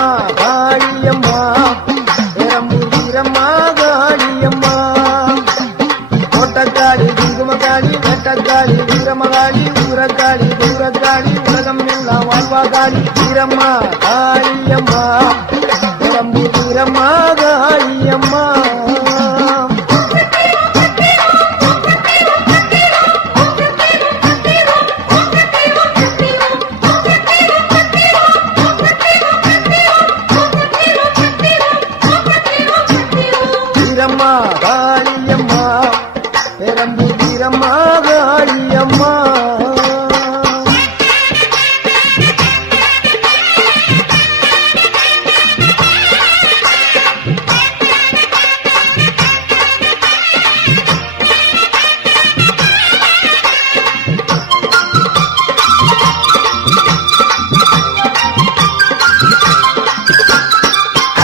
வீரம்மா காளியம்மா பெரம்பூர் வீரம்மா காளியம்மா கோட்டக்காளி குங்குமக்காளி வெட்டக்காளி வீரமகாளி ஊரக்காளி தூரக்காளி உலகம் எல்லாம் வாழ்வாகாளி வீரம்மா காளியம்மா பெரம்பூர் வீரம்மா காளியம்மா வீரம்மா காளியம்மா பெரம்பூர் வீரம்மா காளியம்மா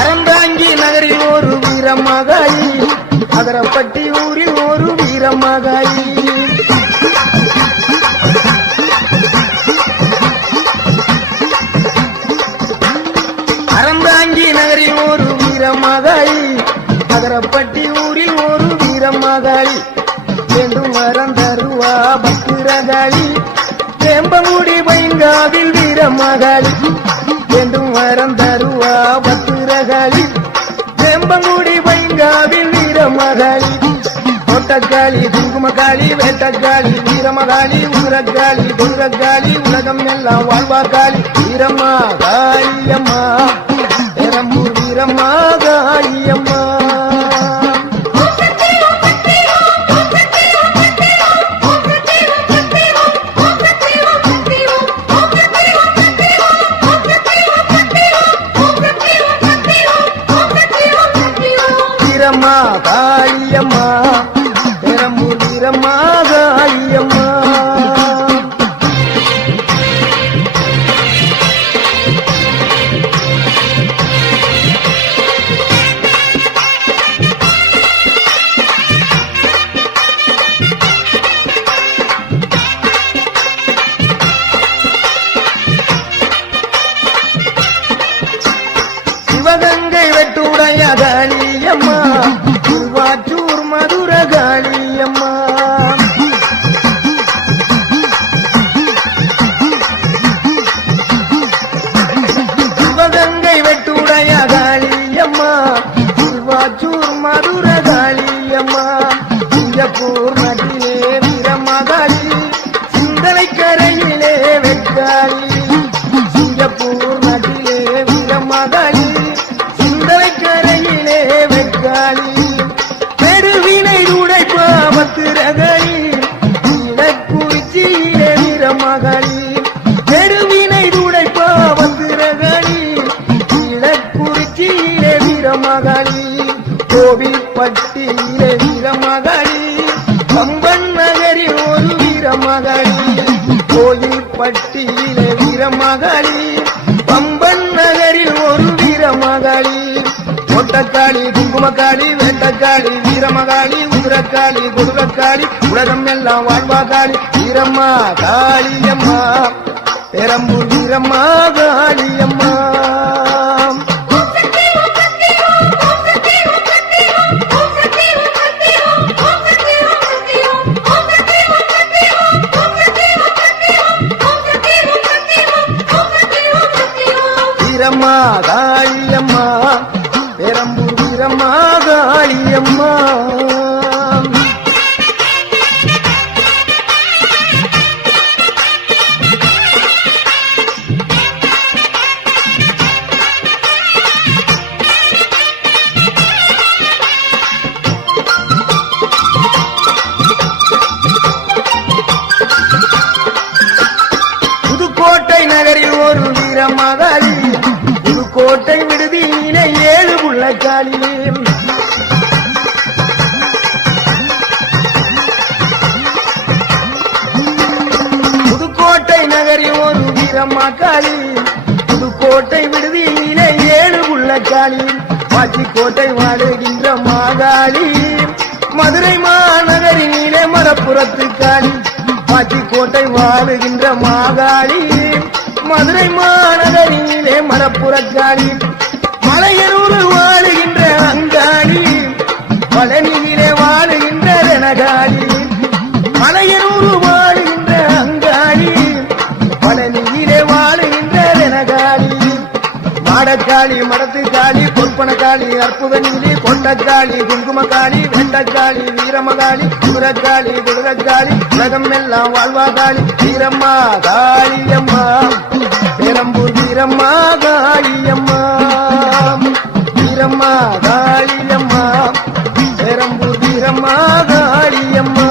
அறந்தாங்கி நகரில் ஒரு வீரமகாளி அதரப்பட்டி ஊரில் ஒரு வீரமகாளி அறந்தாங்கி நகரில் ஒரு வீரமகாளி அதரப்பட்டி ஊரில் ஒரு வீரமகாளி வேண்டும் வரம் தருவா பத்திரகாளி தேம்பங்குடி பைங்காவில் வீரமகாளி வேண்டும் வரம் தருவா பத்திரகாளி தேம்பங்குடி பைங்காவில் வீரமகாளி கோட்டக்காளி குங்குமக்காளி வேட்டக்காளி வீரமகாளி ஊரக்காளி தூரக்காளி உலகம் எல்லாம் வாழ்வாக்காளி வீரம்மா காளியம்மா பெரம்பூர் வீரம்மா காளியம்மா வீரம்மா காளியம்மா பெரம்பூர் வீரம்மா காளியம்மா சிவகங்கை வெட்டுடைய காளியம்மா திருவாச்சூர் மதுர காளியம்மா சிவகங்கை வெட்டுடைய காளியம்மா திருவாச்சூர் மதுர காளியம்மா சிங்கப்பூர் நாட்டிலே வீரமகாளி சிந்தனை கரையிலே வெட்டாளி சிங்கப்பூர் நாட்டிலே வீரமகாளி சிந்தனை கரையிலே வெட்டாளி பெருவினை உடைப்பா பத்திரகாளி இலக்குறிச்சியிலே வீரமகாளி பெருவினை உடைப்பா பத்திரகாளி இலக்குறிச்சியிலே வீரமகாளி கோவில்பட்டியிலே வீரமகாளி கம்பன் நகரில் ஒரு வீரமகாளி கோயில்பட்டியிலே வீரமகாளி கம்பன் நகரில் ஒரு வீரமகாளி கோட்டக்காளி குங்குமக்காளி வேட்டக்காளி வீரமகாளி ஊரக்காளி கொடுரக்காளி உலகம் எல்லாம் வாழ்வாகாளி வீரம்மா காளியம்மா பெரம்பூர் வீரம்மா காளியம்மா வீரம்மா காளியம்மா பெரம்பூர் வீரம்மா காளியம்மா புதுக்கோட்டை நகரில் ஒரு வீரமகாளி புதுக்கோட்டை விடுதியிலே 7 புள்ளக்காளி புதுக்கோட்டை நகரில் ஒரு வீரமகாளி புதுக்கோட்டை விடுதியிலே 7 புள்ளக்காளி பாச்சிக்கோட்டை வாடுகின்ற மாகாளி மதுரை மாநகரினிலே மரப்புறத்து காளி பாச்சிக்கோட்டை வாழுகின்ற மாகாளி மதுரை மாநகரிலே மணப்புறக்காளி மலையனூர் வாழுகின்ற அங்காளி பழனியிலே வாழுகின்ற ரணகாளி மலையனூர் வாழுகின்ற அங்காளி பழனியிலே வாழுகின்ற ரணகாளி மாடக்காளி மடத்துக்காளி பொற்பனக்காளி அற்புத நீலி கொண்டக்காளி குங்குமக்காளி வெண்டக்காளி வீரமகாளி குதிரக்காளி குதிரக்காளி உலகம் எல்லாம் வாழ்வாகாளி வீரம்மா காளியம்மா பெரம்பூர் வீரம்மா காளியம்மா வீரம்மா காளியம்மா பெரம்பூர் வீரம்மா காளியம்மா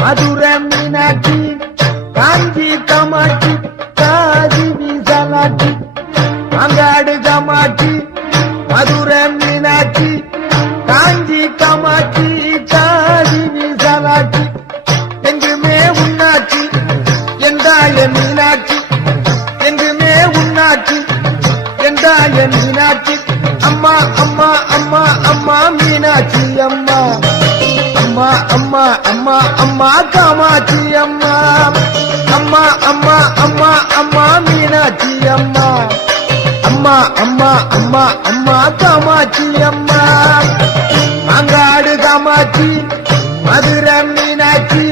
மதுரை மீனாட்சி காஞ்சி காமாட்சி காதி விசாலாட்சி அங்காடு காமாட்சி மதுரை மீனாட்சி காஞ்சி காமாட்சி காதி விசாலாட்சி எங்குமே உன்னாட்சி என்றாய மீனாட்சி எங்குமே உன்னாட்சி என்றாய மீனாட்சி அம்மா அம்மா அம்மா அம்மா மீனாட்சி அம்மா அம்மா அம்மா அம்மா அம்மா காமாட்சி அம்மா அம்மா அம்மா அம்மா அம்மா மீனாட்சி அம்மா அம்மா அம்மா அம்மா அம்மா காமாட்சி அம்மா அங்காடு காமாட்சி மதுரை மீனாட்சி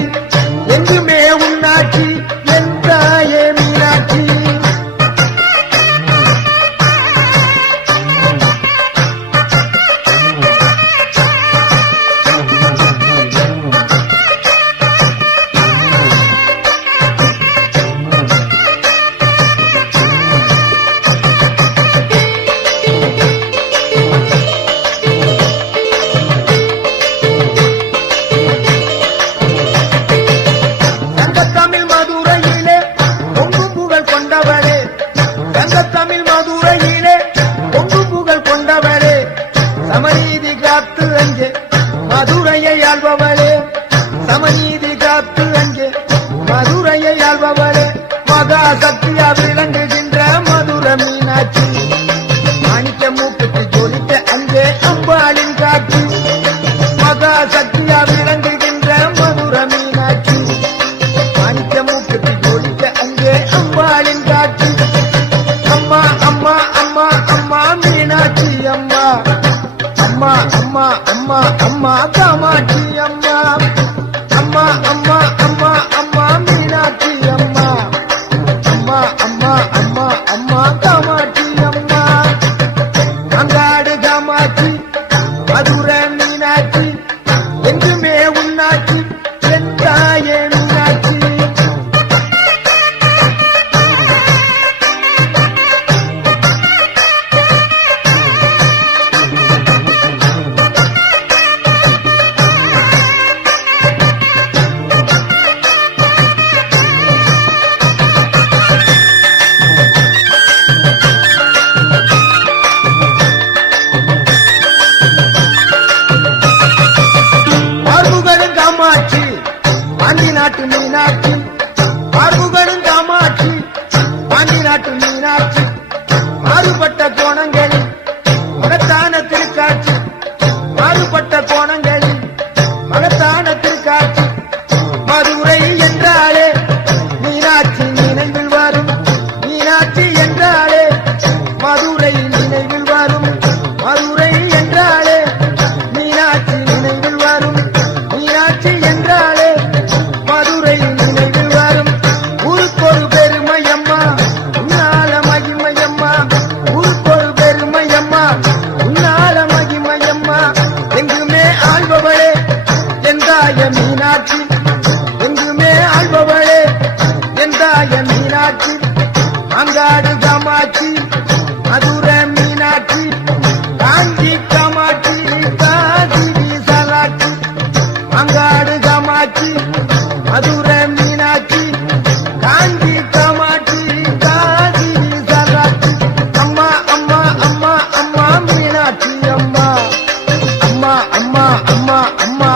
எங்குமே உன்னாட்சி என் தாயே மீனாட்சி சமநீதி காத்து அங்கே மதுரையை ஆள்பவளே சமநீதி காத்து அங்கே மதுரையை ஆள்பவளே மகா சக்தியா விளங்குகின்ற மதுரை மீனாட்சி மாணிக்க மூக்குக்கு ஜோலிக்க அங்கே அம்பாளின் காட்சி மகா சக்தியா விளங்குகின்ற மதுரை மீனாட்சி மாணிக்க மூக்குக்கு ஜோலிக்க அங்கே அம்பாளின் காட்சி அம்மா அம்மா அம்மா அம்மா மீனாட்சி அம்மா அம்மா அம்மா அம்மா அம்மா காமாட்சி அம்மா அம்மா அம்மா அம்மா அம்மா மீனாட்சி அம்மா அம்மா அம்மா அம்மா அம்மா காமாட்சி அம்மா அங்காடு காமாட்சி மதுரை மீனாட்சி எங்குமே உன்னாட்சி என் தாயே மீனாட்சி காமாட்சி அங்காடு காமாட்சி மதுரை மீனாட்சி காஞ்சி காமாட்சி காசி விசாலாட்சி அங்காடு காமாட்சி மதுரை மீனாட்சி காஞ்சி காமாட்சி காசி விசாலாட்சி அம்மா அம்மா அம்மா அம்மா மீனாட்சி அம்மா அம்மா அம்மா அம்மா அம்மா